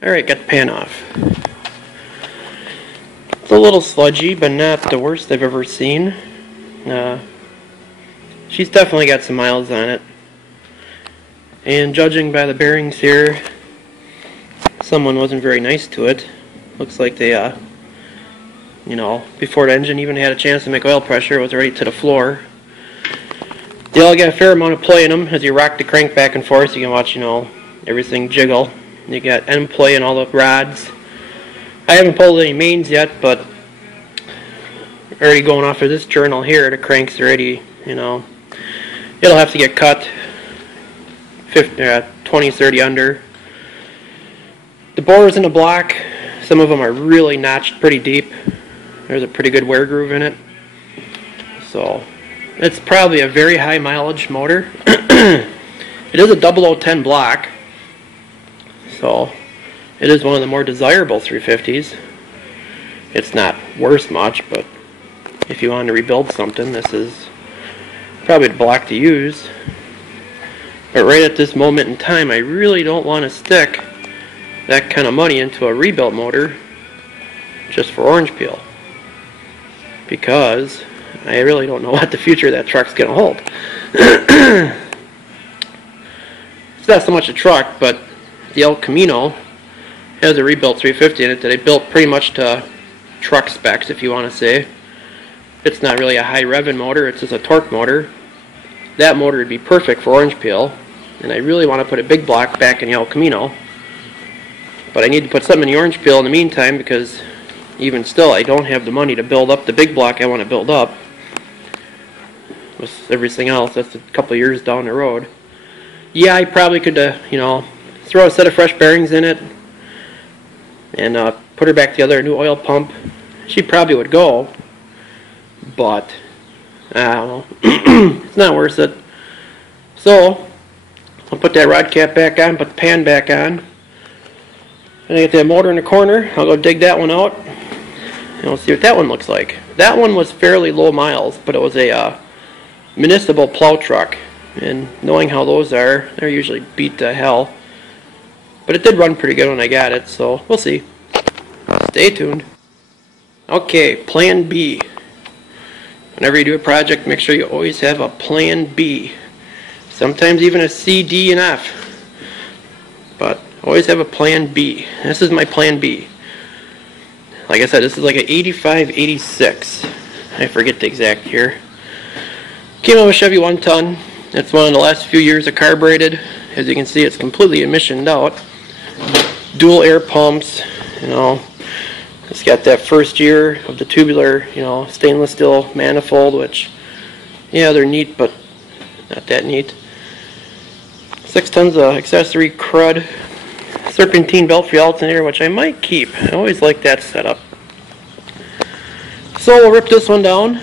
Alright, got the pan off. It's a little sludgy, but not the worst I've ever seen. She's definitely got some miles on it. And judging by the bearings here, someone wasn't very nice to it. Looks like they, before the engine even had a chance to make oil pressure, it was already to the floor. They all got a fair amount of play in them. As you rock the crank back and forth, you can watch, everything jiggle. You got end play in all the rods. I haven't pulled any mains yet, but already going off of this journal here, the crank's already, it'll have to get cut 20, 30 under. The bores in the block, some of them are really notched pretty deep. There's a pretty good wear groove in it. So, it's probably a very high mileage motor. It is a 0010 block. So, it is one of the more desirable 350s. It's not worth much, but if you want to rebuild something, this is probably the block to use. But right at this moment in time, I really don't want to stick that kind of money into a rebuilt motor just for orange peel, because I really don't know what the future of that truck's going to hold. It's not so much a truck, but the El Camino has a rebuilt 350 in it that I built pretty much to truck specs, if you want to say. It's not really a high revving motor, it's just a torque motor. That motor would be perfect for orange peel, and I really want to put a big block back in the El Camino. But I need to put something in the orange peel in the meantime, because even still I don't have the money to build up the big block I want to build up. With everything else, that's a couple of years down the road. Yeah, I probably could, throw a set of fresh bearings in it and put her back together, a new oil pump. She probably would go, but I don't know. It's not worth it. So I'll put that rod cap back on, put the pan back on, and I get that motor in the corner. I'll go dig that one out, and we'll see what that one looks like. That one was fairly low miles, but it was a municipal plow truck, and knowing how those are, they're usually beat to hell. But it did run pretty good when I got it, so we'll see. Stay tuned. Okay, plan B. Whenever you do a project, make sure you always have a plan B. Sometimes even a C, D, and F. But always have a plan B. This is my plan B. Like I said, this is like an 85, 86. I forget the exact year. Came out with a Chevy 1-ton. It's one of the last few years of carbureted. As you can see, it's completely emissioned out. Dual air pumps, It's got that first year of the tubular, stainless steel manifold, which, yeah, they're neat, but not that neat. 6 tons of accessory crud. Serpentine belt-free alternator, which I might keep. I always like that setup. So we'll rip this one down.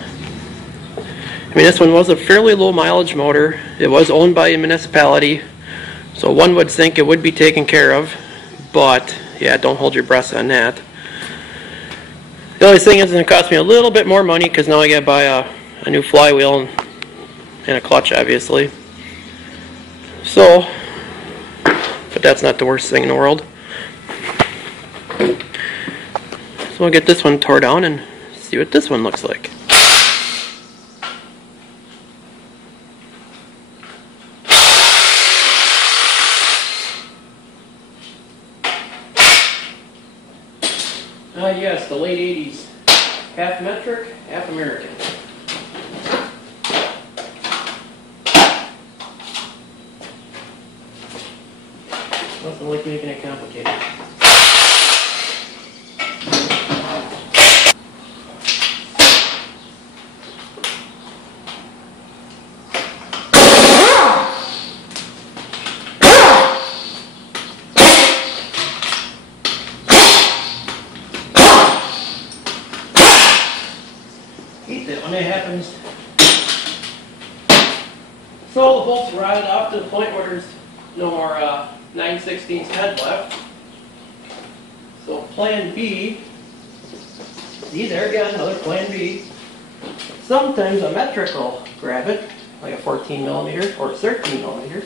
This one was a fairly low mileage motor. It was owned by a municipality, so one would think it would be taken care of, but yeah, don't hold your breath on that. The only thing is it's going to cost me a little bit more money, because now I got to buy a new flywheel and a clutch, obviously. So, but that's not the worst thing in the world. So we'll get this one tore down and see what this one looks like. Yes, the late 80s. Half metric, half American. Nothing like making it complicated. When it happens. So the bolts rotted off to the point where there's no more 9/16 head left. So plan B, see there again, another plan B. Sometimes a metric will grab it, like a 14 millimeter or a 13 millimeter.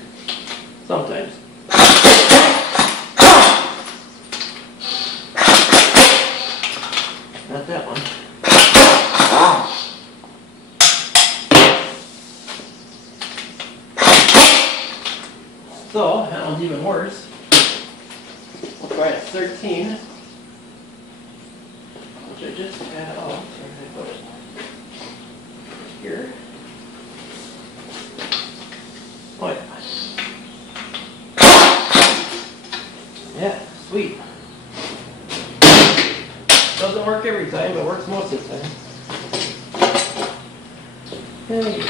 Sometimes. So, that one's even worse. We'll try a 13, which I just had off. So I'm going to put it here. Oh yeah. Yeah, sweet. Doesn't work every time, but works most of the time. Hey,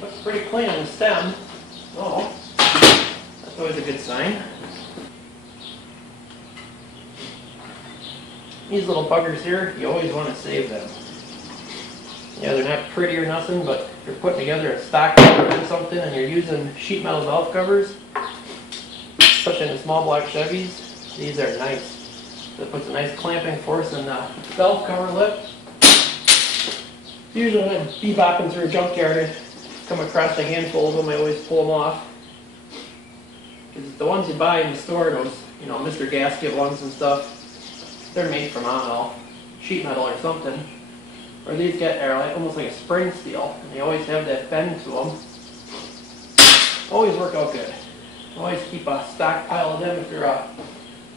looks pretty clean on the stem. Oh, that's always a good sign. These little buggers here, you always want to save them. Yeah, they're not pretty or nothing, but if you're putting together a stock cover or something and you're using sheet metal valve covers, especially in the small block Chevys, these are nice. So it puts a nice clamping force in the valve cover lip. Usually when I'm bebopping through a junkyard, I come across a handful of them, I always pull them off. Because the ones you buy in the store, those, you know, Mr. Gasket ones and stuff, they're made from, I don't know, sheet metal or something. Or these are like almost like a spring steel, and they always have that bend to them. Always work out good. Always keep a stockpile of them if you're a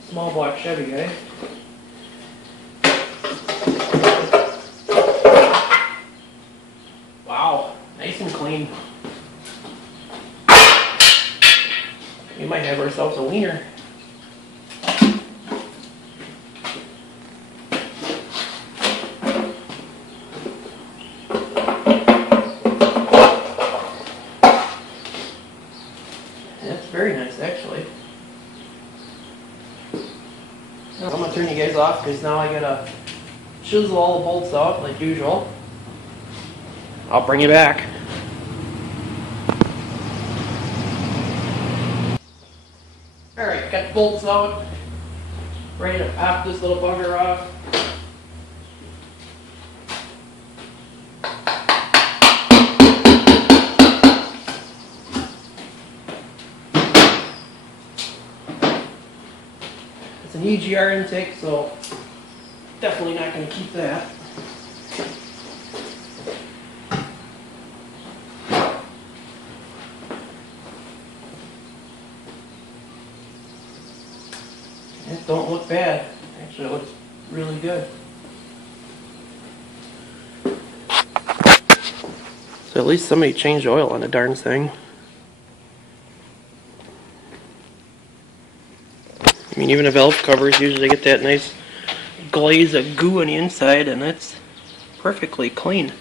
small block Chevy guy. Wow, nice and clean. We might have ourselves a wiener. That's very nice, actually. I'm going to turn you guys off because now I gotta chisel all the bolts out like usual. I'll bring you back. Alright, got the bolts out. Ready to pop this little bugger off. It's an EGR intake, so definitely not going to keep that. It don't look bad. Actually, it looks really good. So at least somebody changed oil on the darn thing. I mean, even the valve covers usually get that nice glaze of goo on the inside, and that's perfectly clean.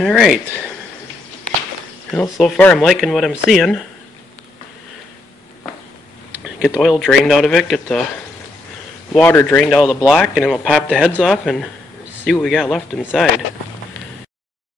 Alright. Well, so far I'm liking what I'm seeing. Get the oil drained out of it, get the water drained out of the block, and then we'll pop the heads off and see what we got left inside.